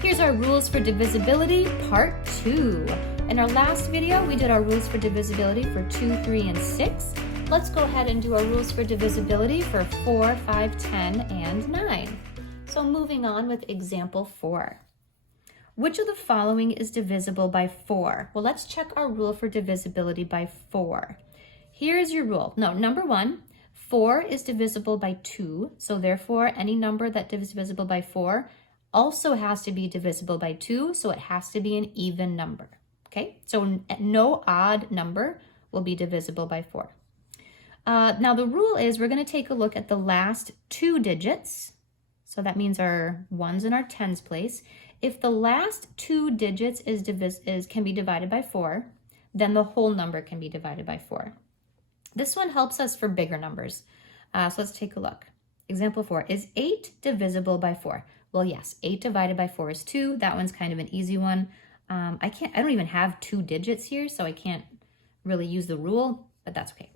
Here's our rules for divisibility, part 2. In our last video, we did our rules for divisibility for 2, 3, and 6. Let's go ahead and do our rules for divisibility for 4, 5, 10, and 9. So moving on with example 4. Which of the following is divisible by 4? Well, let's check our rule for divisibility by 4. Here's your rule. No, number 1, 4 is divisible by 2. So therefore, any number that is divisible by 4 also has to be divisible by 2. So it has to be an even number. Okay, so no odd number will be divisible by 4. Now the rule is we're going to take a look at the last 2 digits. So that means our ones and our tens place. If the last 2 digits can be divided by 4, then the whole number can be divided by 4. This one helps us for bigger numbers. So let's take a look. Example 4, is 8 divisible by 4? Well, yes, 8 divided by 4 is 2. That one's kind of an easy one. I don't even have 2 digits here, so I can't really use the rule, but that's okay.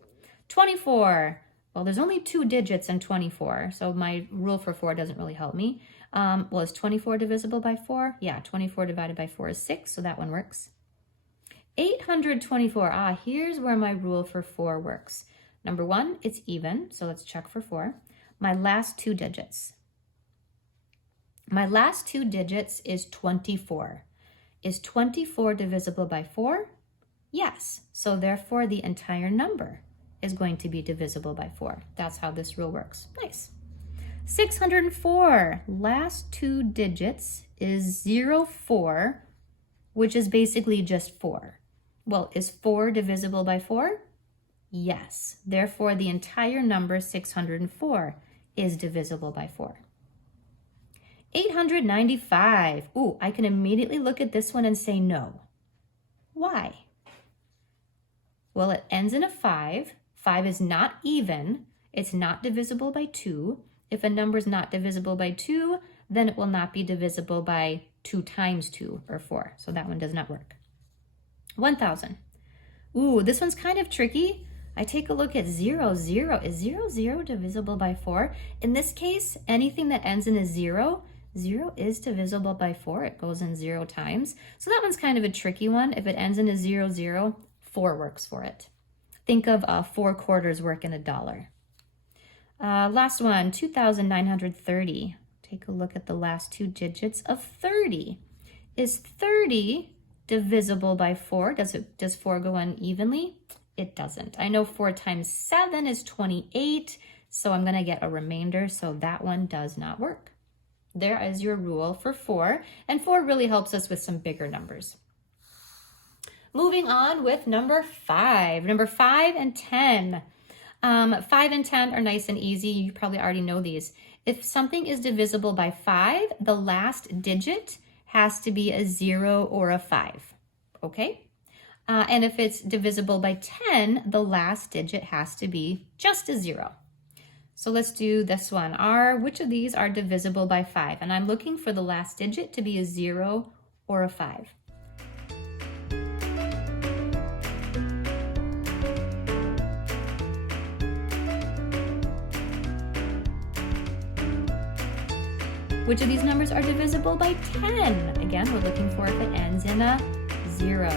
24, well, there's only 2 digits in 24, so my rule for 4 doesn't really help me. Well, is 24 divisible by 4? Yeah, 24 divided by 4 is 6, so that one works. 824, here's where my rule for 4 works. Number 1, it's even, so let's check for 4. My last 2 digits. My last 2 digits is 24. Is 24 divisible by 4? Yes, so therefore the entire number is going to be divisible by 4. That's how this rule works. Nice. 604, last 2 digits is 04, which is basically just 4. Well, is 4 divisible by 4? Yes, therefore the entire number 604 is divisible by 4. 895, I can immediately look at this one and say no. Why? Well, it ends in a 5. 5 is not even. It's not divisible by 2. If a number is not divisible by 2, then it will not be divisible by 2 times 2 or 4. So that one does not work. 1000. This one's kind of tricky. I take a look at 00. Is 00 divisible by 4? In this case, anything that ends in a 0, 0 is divisible by 4. It goes in 0 times. So that one's kind of a tricky one. If it ends in a 00, 4 works for it. Think of 4 quarters work in a dollar. Last one, 2,930. Take a look at the last 2 digits of 30. Is 30 divisible by 4? Does 4 go in evenly? It doesn't. I know 4 times 7 is 28, so I'm going to get a remainder, so that one does not work. There is your rule for 4, and 4 really helps us with some bigger numbers. Moving on with number 5. Number 5 and 10. 5 and 10 are nice and easy. You probably already know these. If something is divisible by 5, the last digit has to be a 0 or a 5. Okay? And if it's divisible by 10, the last digit has to be just a 0. So let's do this one. Which of these are divisible by 5? And I'm looking for the last digit to be a 0 or a 5. Which of these numbers are divisible by 10? Again, we're looking for if it ends in a 0.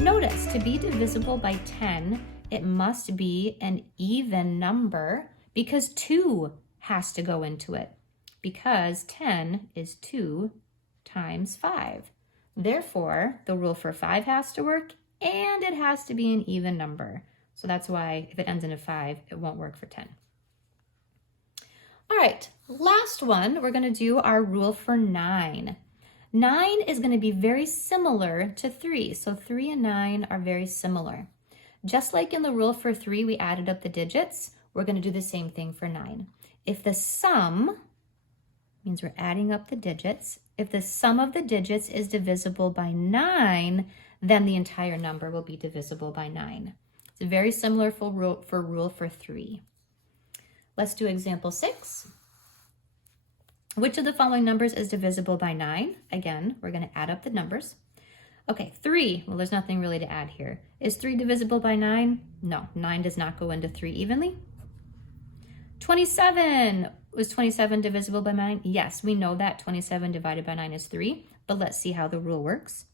Notice, to be divisible by 10, it must be an even number because 2 has to go into it, because 10 is 2 times 5. Therefore, the rule for 5 has to work, and it has to be an even number. So that's why if it ends in a 5, it won't work for 10. All right, last one, we're going to do our rule for 9. 9 is going to be very similar to 3. So 3 and 9 are very similar. Just like in the rule for 3, we added up the digits, we're going to do the same thing for 9. If the sum, means we're adding up the digits, if the sum of the digits is divisible by 9, then the entire number will be divisible by 9. It's very similar for rule for 3. Let's do example 6. Which of the following numbers is divisible by 9? Again, we're going to add up the numbers. Okay, 3. Well, there's nothing really to add here. Is 3 divisible by 9? No, 9 does not go into 3 evenly. 27. Was 27 divisible by 9? Yes, we know that 27 divided by 9 is 3, but let's see how the rule works.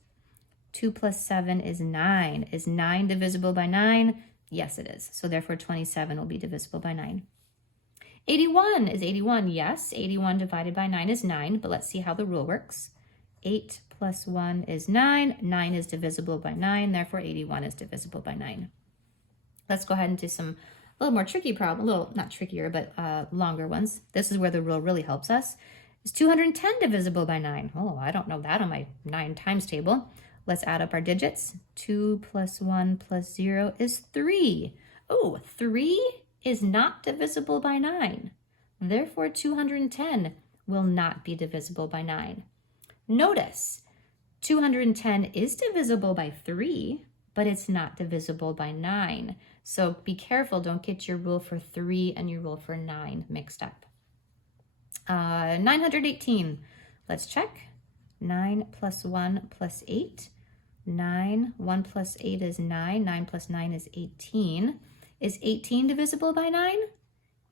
2 plus 7 is 9. Is 9 divisible by 9? Yes, it is. So therefore 27 will be divisible by 9. 81. Is 81? Yes, 81 divided by 9 is 9, but let's see how the rule works. 8 plus 1 is 9. 9 is divisible by 9, therefore 81 is divisible by 9. Let's go ahead and do some a little more tricky problem, a little, not trickier, but longer ones. This is where the rule really helps us. Is 210 divisible by 9? Oh, I don't know that on my 9 times table. Let's add up our digits. 2 plus 1 plus 0 is 3. Oh, 3 is not divisible by 9. Therefore, 210 will not be divisible by 9. Notice, 210 is divisible by 3, but it's not divisible by 9. So be careful, don't get your rule for 3 and your rule for 9 mixed up. 918, let's check. 9 plus 1 plus 8. 9, 1 plus 8 is 9. 9 plus 9 is 18. Is 18 divisible by 9?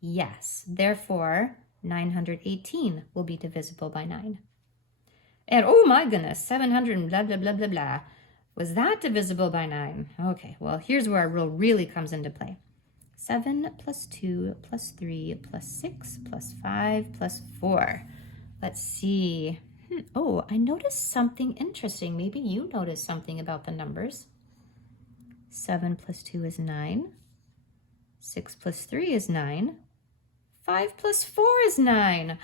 Yes, therefore 918 will be divisible by 9. And oh my goodness, 700 blah, blah, blah, blah, blah. Was that divisible by 9? Okay, well, here's where our rule really comes into play. 7 plus 2 plus 3 plus 6 plus 5 plus 4. Let's see. Oh, I noticed something interesting. Maybe you noticed something about the numbers. 7 plus 2 is 9. 6 plus 3 is 9. 5 plus 4 is 9.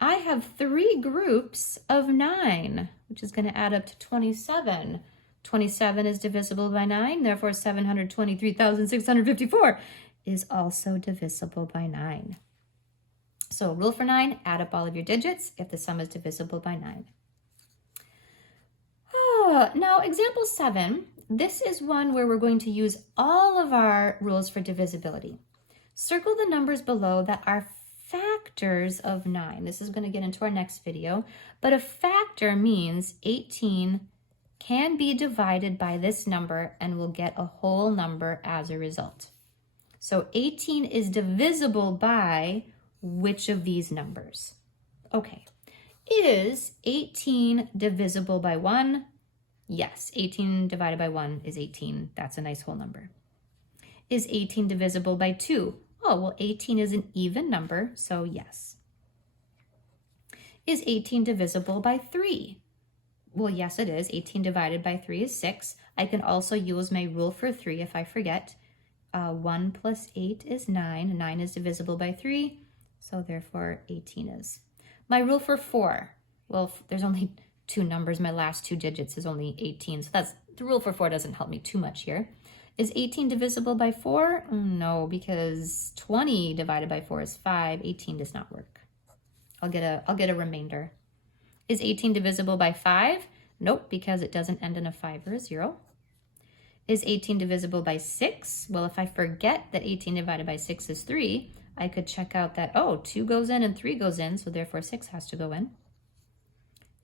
I have 3 groups of 9, which is going to add up to 27. 27 is divisible by 9, therefore 723,654 is also divisible by 9. So rule for 9, add up all of your digits if the sum is divisible by 9. Now example 7, this is one where we're going to use all of our rules for divisibility. Circle the numbers below that are factors of 9. This is going to get into our next video, but a factor means 18 can be divided by this number and we'll get a whole number as a result. So 18 is divisible by which of these numbers? Okay, is 18 divisible by 1? Yes, 18 divided by 1 is 18. That's a nice whole number. Is 18 divisible by 2? Oh, well, 18 is an even number, so yes. Is 18 divisible by 3? Well, yes, it is. 18 divided by 3 is 6. I can also use my rule for 3 if I forget. 1 plus 8 is 9. 9 is divisible by 3, so therefore 18 is. My rule for 4. Well, there's only 2 numbers. My last 2 digits is only 18, so the rule for 4 doesn't help me too much here. Is 18 divisible by 4? No, because 20 divided by 4 is 5. 18 does not work. I'll get a remainder. Is 18 divisible by 5? Nope, because it doesn't end in a 5 or a 0. Is 18 divisible by 6? Well, if I forget that 18 divided by 6 is 3, I could check out that, oh, 2 goes in and 3 goes in, so therefore 6 has to go in.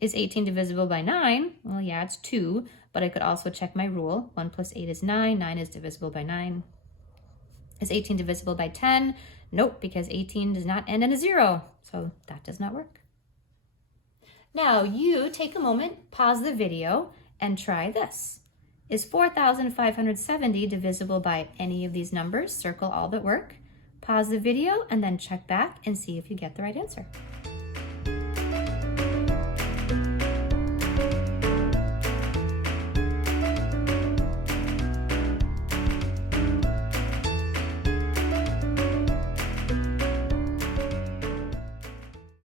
Is 18 divisible by 9? Well, yeah, it's 2, but I could also check my rule. 1 plus 8 is 9. 9 is divisible by 9. Is 18 divisible by 10? Nope, because 18 does not end in a 0, so that does not work. Now, you take a moment, pause the video, and try this. Is 4,570 divisible by any of these numbers? Circle all that work. Pause the video, and then check back and see if you get the right answer.